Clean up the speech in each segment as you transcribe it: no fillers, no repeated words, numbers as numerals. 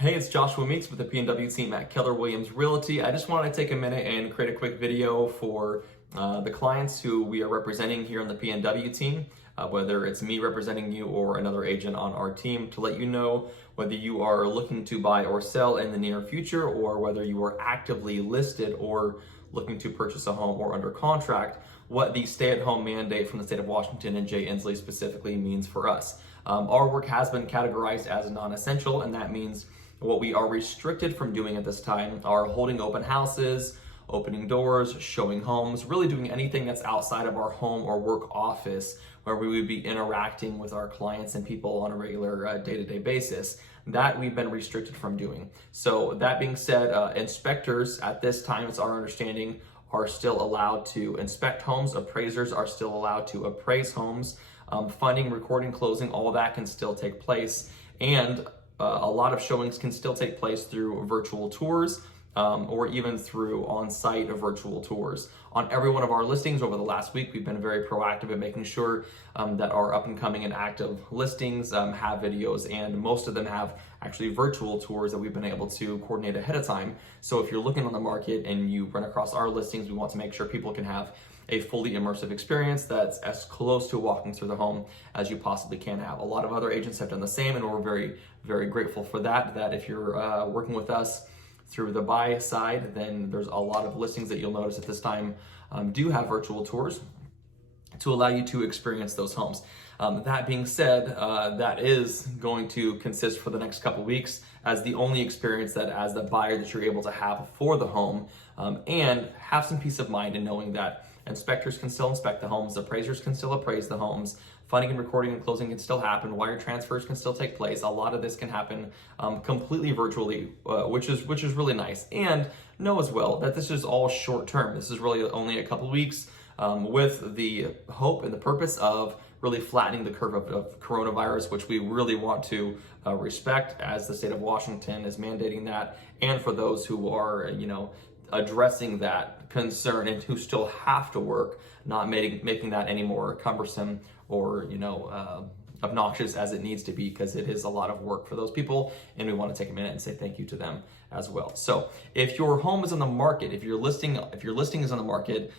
Hey, it's Joshua Meeks with the P&W team at Keller Williams Realty. I just wanted to take a minute and create a quick video for the clients who we are representing here on the P&W team, whether it's me representing you or another agent on our team, to let you know whether you are looking to buy or sell in the near future, or whether you are actively listed or looking to purchase a home or under contract, what the stay-at-home mandate from the state of Washington and Jay Inslee specifically means for us. Our work has been categorized as non-essential, and that means what we are restricted from doing at this time are holding open houses, opening doors, showing homes, really doing anything that's outside of our home or work office where we would be interacting with our clients and people on a regular day-to-day basis. That we've been restricted from doing. So that being said, inspectors at this time, it's our understanding, are still allowed to inspect homes. Appraisers are still allowed to appraise homes. Funding, recording, closing, all that can still take place. And a lot of showings can still take place through virtual tours or even through on-site virtual tours. On every one of our listings over the last week, we've been very proactive in making sure that our up-and-coming and active listings have videos, and most of them have actually virtual tours that we've been able to coordinate ahead of time. So if you're looking on the market and you run across our listings, we want to make sure people can have a fully immersive experience that's as close to walking through the home as you possibly can have. A lot of other agents have done the same, and we're very, very grateful for that if you're working with us through the buy side, then there's a lot of listings that you'll notice at this time do have virtual tours to allow you to experience those homes. That being said, that is going to consist for the next couple weeks as the only experience that as the buyer that you're able to have for the home, and have some peace of mind in knowing that inspectors can still inspect the homes, appraisers can still appraise the homes, funding and recording and closing can still happen, wire transfers can still take place. A lot of this can happen completely virtually, which is really nice. And know as well that this is all short term. This is really only a couple weeks with the hope and the purpose of really flattening the curve of coronavirus, which we really want to respect as the state of Washington is mandating that. And for those who are, addressing that concern and who still have to work, not making that any more cumbersome or obnoxious as it needs to be, because it is a lot of work for those people, and we want to take a minute and say thank you to them as well. So if your home is on the market, if your listing is on the market,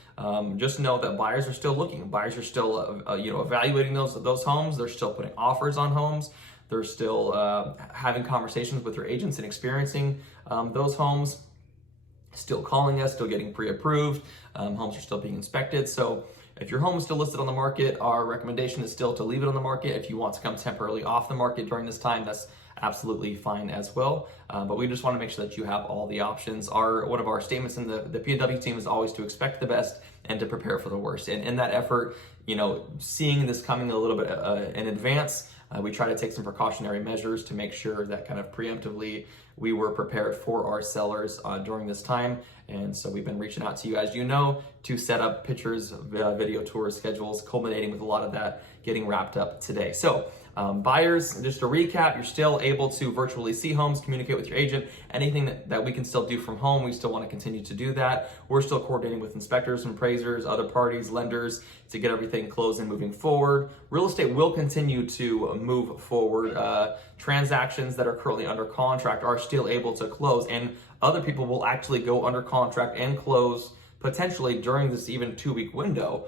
just know that buyers are still looking. Buyers are still evaluating those homes. They're still putting offers on homes. They're still having conversations with their agents and experiencing those homes. Still calling us, still getting pre-approved. Homes are still being inspected. So if your home is still listed on the market, our recommendation is still to leave it on the market. If you want to come temporarily off the market during this time, that's absolutely fine as well. But we just want to make sure that you have all the options. One of our statements in the P&W team is always to expect the best and to prepare for the worst. And in that effort, seeing this coming a little bit in advance, we try to take some precautionary measures to make sure that kind of preemptively we were prepared for our sellers during this time. And so we've been reaching out to you, as you know, to set up pictures, video tours, schedules, culminating with a lot of that getting wrapped up today. So buyers, just to recap, you're still able to virtually see homes, communicate with your agent. Anything that we can still do from home, we still want to continue to do that. We're still coordinating with inspectors and appraisers, other parties, lenders, to get everything closed and moving forward. Real estate will continue to move forward. Transactions that are currently under contract are still able to close, and other people will actually go under contract and close potentially during this even 2-week window.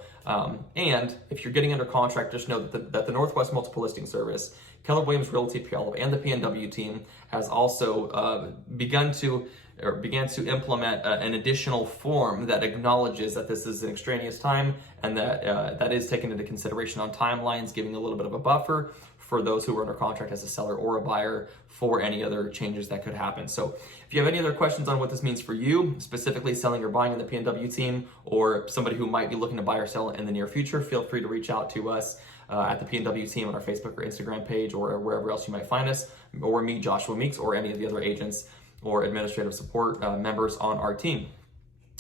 And if you're getting under contract, just know that the Northwest Multiple Listing Service, Keller Williams Realty PL, and the P&W team has also began to implement an additional form that acknowledges that this is an extraneous time, and that is taken into consideration on timelines, giving a little bit of a buffer for those who are under contract as a seller or a buyer for any other changes that could happen. So if you have any other questions on what this means for you, specifically selling or buying in the P&W team, or somebody who might be looking to buy or sell in the near future, feel free to reach out to us at the P&W team on our Facebook or Instagram page, or wherever else you might find us, or me, Joshua Meeks, or any of the other agents or administrative support members on our team.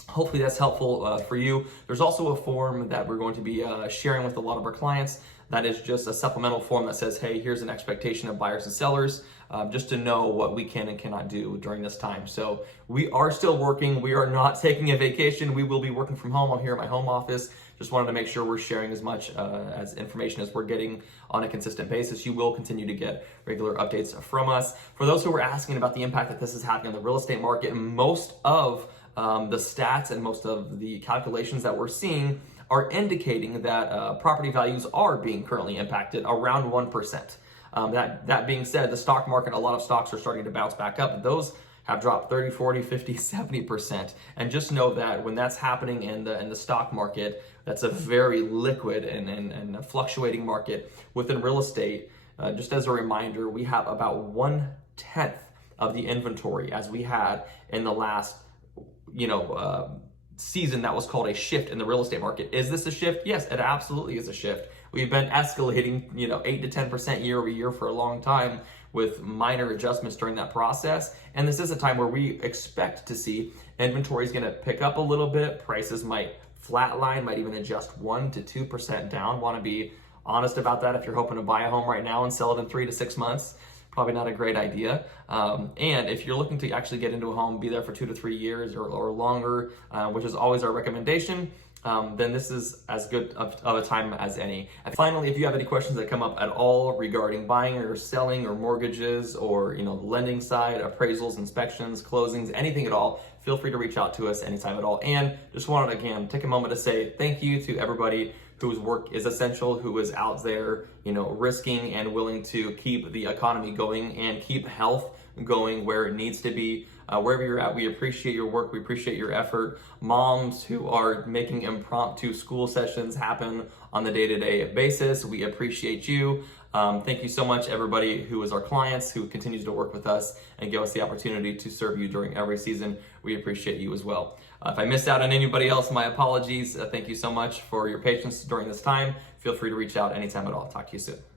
Hopefully that's helpful for you. There's also a form that we're going to be sharing with a lot of our clients That is just a supplemental form that says, hey, here's an expectation of buyers and sellers, just to know what we can and cannot do during this time. So we are still working. We are not taking a vacation. We will be working from home. I'm here at my home office. Just wanted to make sure we're sharing as much as information as we're getting on a consistent basis. You will continue to get regular updates from us. For those who are asking about the impact that this is having on the real estate market, most of the stats and most of the calculations that we're seeing are indicating that property values are being currently impacted around 1%. That being said, the stock market, a lot of stocks are starting to bounce back up. Those have dropped 30, 40, 50, 70%. And just know that when that's happening in the stock market, that's a very liquid and a fluctuating market. Within real estate, just as a reminder, we have about 1/10 of the inventory as we had in the last, season that was called a shift in the real estate market. Is this a shift? Yes, it absolutely is a shift. We've been escalating, 8 to 10% year over year for a long time with minor adjustments during that process. And this is a time where we expect to see inventory is going to pick up a little bit. Prices might flatline, might even adjust 1 to 2% down. Want to be honest about that. If you're hoping to buy a home right now and sell it in 3 to 6 months, probably not a great idea. And if you're looking to actually get into a home, be there for 2 to 3 years or longer, which is always our recommendation, then this is as good of a time as any. And finally, if you have any questions that come up at all regarding buying or selling or mortgages or the lending side, appraisals, inspections, closings, anything at all, feel free to reach out to us anytime at all. And just wanted to, again, take a moment to say thank you to everybody whose work is essential, who is out there, risking and willing to keep the economy going and keep health going where it needs to be. Wherever you're at, we appreciate your work. We appreciate your effort. Moms who are making impromptu school sessions happen on the day-to-day basis, we appreciate you. Thank you so much, everybody who is our clients, who continues to work with us and give us the opportunity to serve you during every season. We appreciate you as well. If I missed out on anybody else, my apologies. Thank you so much for your patience during this time. Feel free to reach out anytime at all. Talk to you soon.